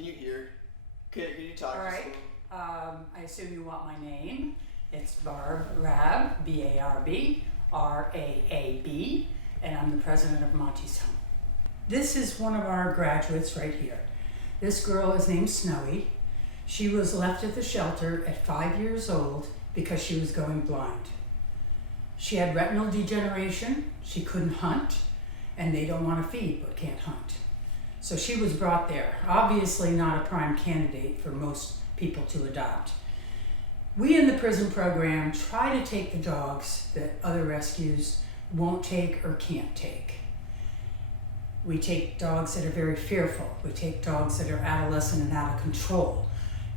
Can you hear? Can you talk? All right. I assume you want my name. It's Barb Raab, B-A-R-B, R-A-A-B, and I'm the president of Monty's Home. This is one of our graduates right here. This girl is named Snowy. She was left at the shelter at 5 years old because she was going blind. She had retinal degeneration, she couldn't hunt, and they don't want to feed but can't hunt. So she was brought there, obviously not a prime candidate for most people to adopt. We in the prison program try to take the dogs that other rescues won't take or can't take. We take dogs that are very fearful. We take dogs that are adolescent and out of control.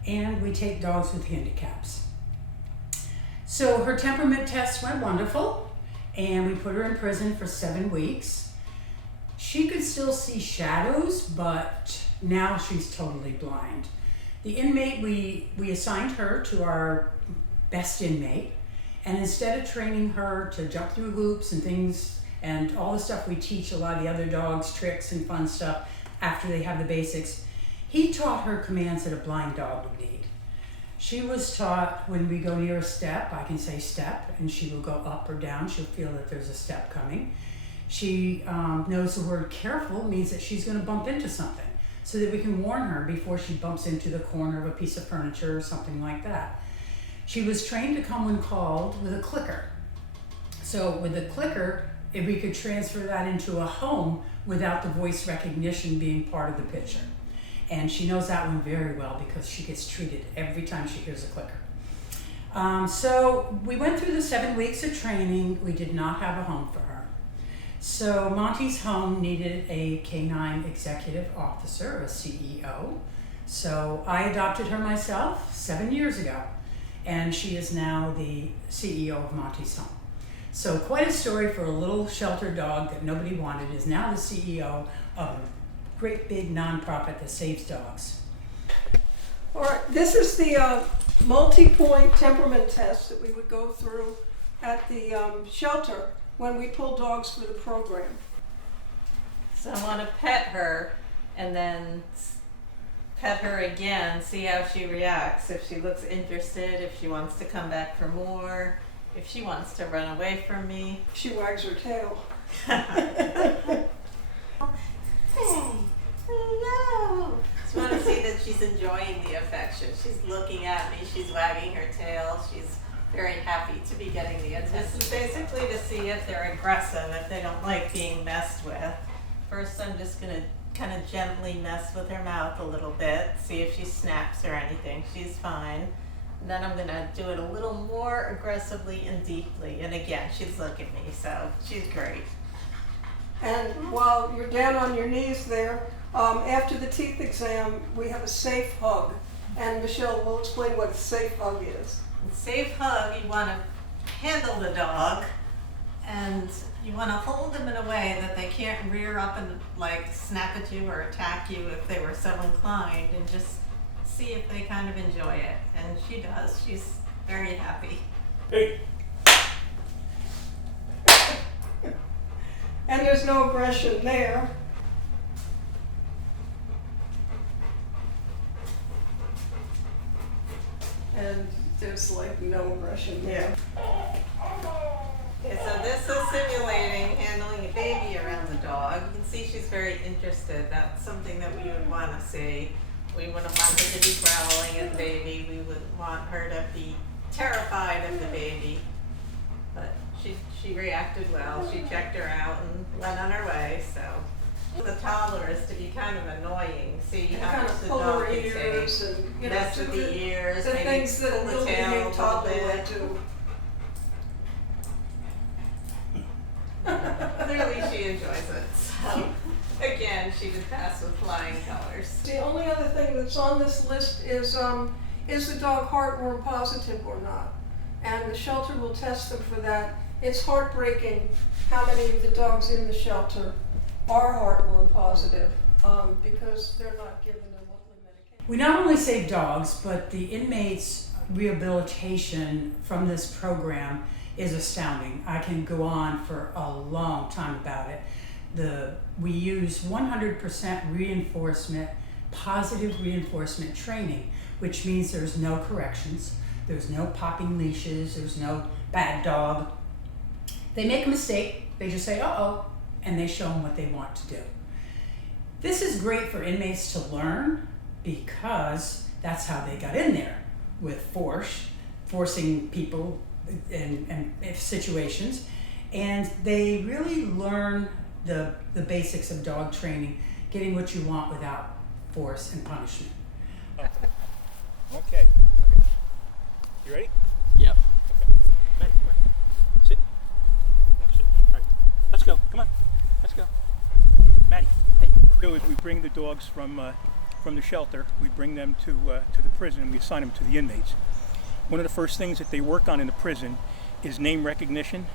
And we take dogs with handicaps. So her temperament test went wonderful, and we put her in prison for 7 weeks. She could still see shadows, but now she's totally blind. The inmate, we assigned her to our best inmate, and instead of training her to jump through hoops and things and all the stuff we teach a lot of the other dogs, tricks and fun stuff after they have the basics, he taught her commands that a blind dog would need. She was taught when we go near a step, I can say step, and she will go up or down. She'll feel that there's a step coming. She knows the word careful means that she's going to bump into something, so that we can warn her before she bumps into the corner of a piece of furniture or something like that. She was trained to come when called with a clicker. So with the clicker, if we could transfer that into a home without the voice recognition being part of the picture. And she knows that one very well because she gets treated every time she hears a clicker. So we went through the 7 weeks of training. We did not have a home for her. So Monty's Home needed a Canine Executive Officer, a CEO. So I adopted her myself 7 years ago, and she is now the CEO of Monty's Home. So quite a story for a little shelter dog that nobody wanted is now the CEO of a great big nonprofit that saves dogs. All right, this is the multi-point temperament test that we would go through at the shelter when we pull dogs for the program. So I want to pet her and then pet her again, see how she reacts, if she looks interested, if she wants to come back for more, if she wants to run away from me. She wags her tail. Hey, hello. Just want to see that she's enjoying the affection. She's looking at me, she's wagging her tail, she's very happy to be getting the attention. This is basically to see if they're aggressive, if they don't like being messed with. First, I'm just going to kind of gently mess with her mouth a little bit, see if she snaps or anything. She's fine. And then I'm going to do it a little more aggressively and deeply. And again, she's looking at me, so she's great. And while you're down on your knees there, after the teeth exam, we have a safe hug. And Michelle will explain what a safe hug is. A safe hug, you want to handle the dog, and you want to hold them in a way that they can't rear up and like snap at you or attack you if they were so inclined, and just see if they kind of enjoy it. And she does. She's very happy. Hey. And there's no aggression there. And there's like no aggression there. Okay, so this is simulating handling a baby around the dog. You can see she's very interested. That's something that we would want to see. We wouldn't want her to be growling at the baby. We wouldn't want her to be terrified of the baby. But she reacted well. She checked her out and went on her way. So the toddler is to be kind of annoying. See how much the dog can take. And, Mess with the ears, the maybe things that pull the tail a little toddler bit. would do. Clearly she enjoys it. So again, she would pass with flying colors. The only other thing that's on this list is the dog heartworm positive or not? And the shelter will test them for that. It's heartbreaking how many of the dogs in the shelter are heartworm positive because they're not given their monthly medication. We not only save dogs, but the inmates' rehabilitation from this program is astounding. I can go on for a long time about it. We use 100% reinforcement positive reinforcement training, which means there's no corrections, there's no popping leashes, there's no bad dog. They make a mistake, they just say, uh-oh, and they show them what they want to do. This is great for inmates to learn because that's how they got in there, with forcing people in situations. And they really learn the basics of dog training, getting what you want without force and punishment. Okay. You ready? Yep. Okay. Maddie, come on. Sit. Now sit. All right. Let's go. Come on. Let's go. Maddie, hey. So we bring the dogs from the shelter. We bring them to the prison. We assign them to the inmates. One of the first things that they work on in the prison is name recognition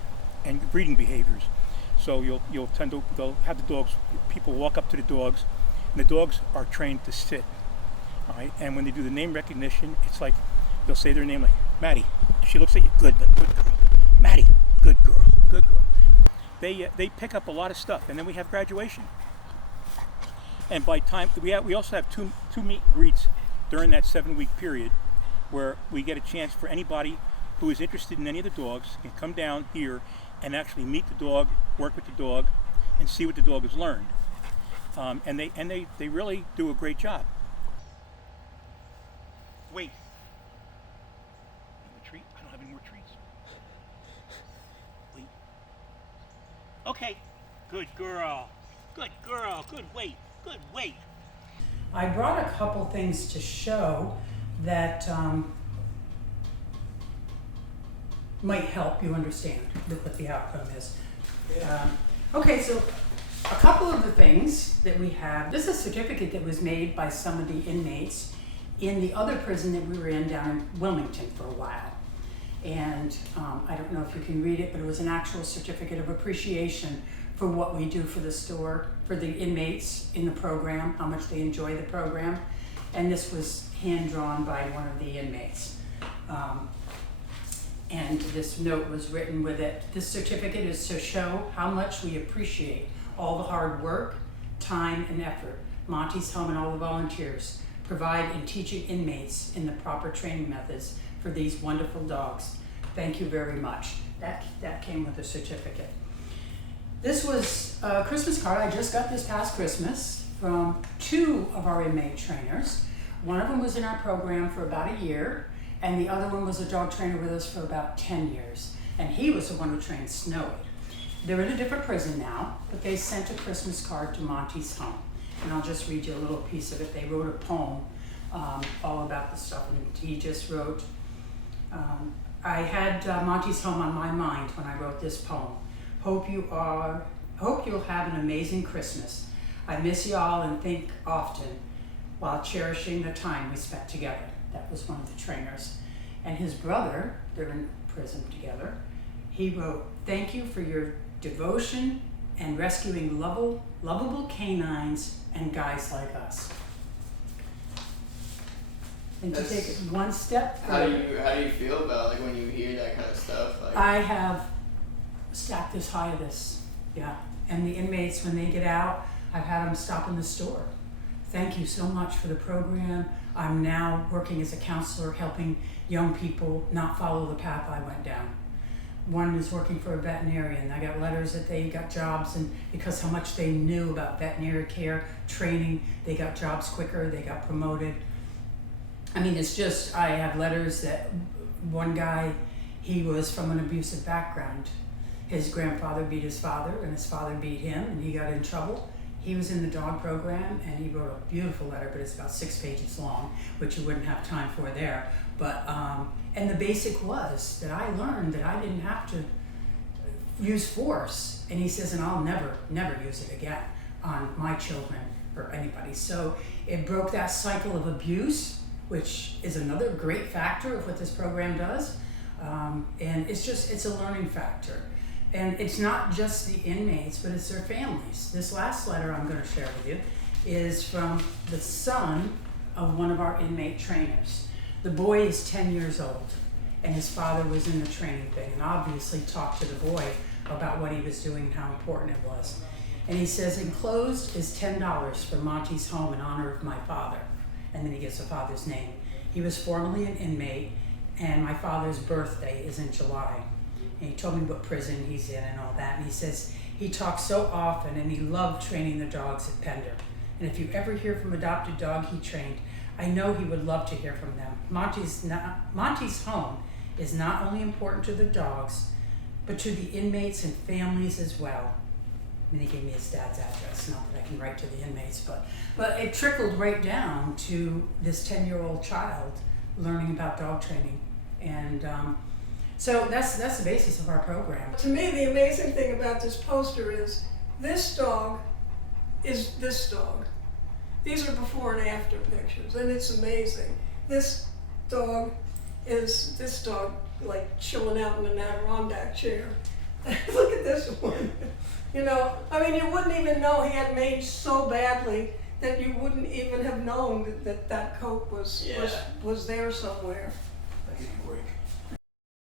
and breeding behaviors. So they'll have the dogs. People walk up to the dogs, and the dogs are trained to sit. All right. And when they do the name recognition, it's like they'll say their name like Maddie. She looks at you, good girl. Maddie, good girl, good girl. They pick up a lot of stuff, and then we have graduation. And by time we also have two meet and greets during that 7-week period, where we get a chance for anybody who is interested in any of the dogs can come down here and actually meet the dog, work with the dog, and see what the dog has learned. And they really do a great job. Wait. Another treat? I don't have any more treats. Wait. Okay. Good girl. Good girl. Good wait. Good wait. I brought a couple things to show that might help you understand what the outcome is. Okay, so a couple of the things that we have, this is a certificate that was made by some of the inmates in the other prison that we were in down in Wilmington for a while. And I don't know if you can read it, but it was an actual certificate of appreciation for what we do for the store, for the inmates in the program, how much they enjoy the program. And this was hand-drawn by one of the inmates. And this note was written with it. This certificate is to show how much we appreciate all the hard work, time, and effort Monty's Home and all the volunteers provide in teaching inmates in the proper training methods for these wonderful dogs. Thank you very much. That came with a certificate. This was a Christmas card I just got this past Christmas from 2 of our inmate trainers. One of them was in our program for about a year, and the other one was a dog trainer with us for about 10 years. And he was the one who trained Snowy. They're in a different prison now, but they sent a Christmas card to Monty's Home. And I'll just read you a little piece of it. They wrote a poem all about the stuff, and he just wrote, I had Monty's Home on my mind when I wrote this poem. Hope you'll have an amazing Christmas. I miss y'all and think often while cherishing the time we spent together. That was one of the trainers. And his brother, they're in prison together, he wrote, thank you for your devotion and rescuing lovable canines and guys like us. And to take it one step further, How do you feel about like when you hear that kind of stuff? Like, I have stacked this high of this, yeah. And the inmates, when they get out, I've had them stop in the store. Thank you so much for the program. I'm now working as a counselor, helping young people not follow the path I went down. One is working for a veterinarian. I got letters that they got jobs, and because how much they knew about veterinary care training, they got jobs quicker, they got promoted. I mean, it's just, I have letters that one guy, he was from an abusive background. His grandfather beat his father, and his father beat him, and he got in trouble. He was in the dog program, and he wrote a beautiful letter, but it's about 6 pages long, which you wouldn't have time for there. But and the basic was that I learned that I didn't have to use force. And he says, and I'll never use it again on my children or anybody. So it broke that cycle of abuse, which is another great factor of what this program does. And it's a learning factor. And it's not just the inmates, but it's their families. This last letter I'm going to share with you is from the son of one of our inmate trainers. The boy is 10 years old, and his father was in the training thing, and obviously talked to the boy about what he was doing and how important it was. And he says, enclosed is $10 for Monty's home in honor of my father. And then he gives the father's name. He was formerly an inmate, and my father's birthday is in July. And he told me what prison he's in and all that. And he says he talks so often, and he loved training the dogs at Pender. And if you ever hear from adopted dog he trained, I know he would love to hear from them. Monty's home is not only important to the dogs, but to the inmates and families as well. And he gave me his dad's address, not that I can write to the inmates, but it trickled right down to this 10-year-old child learning about dog training. And so that's the basis of our program. To me, the amazing thing about this poster is this dog is this dog. These are before and after pictures, and it's amazing. This dog is this dog, like chilling out in an Adirondack chair. Look at this one. You know, I mean, you wouldn't even know he had mange so badly that you wouldn't even have known that coat was there somewhere.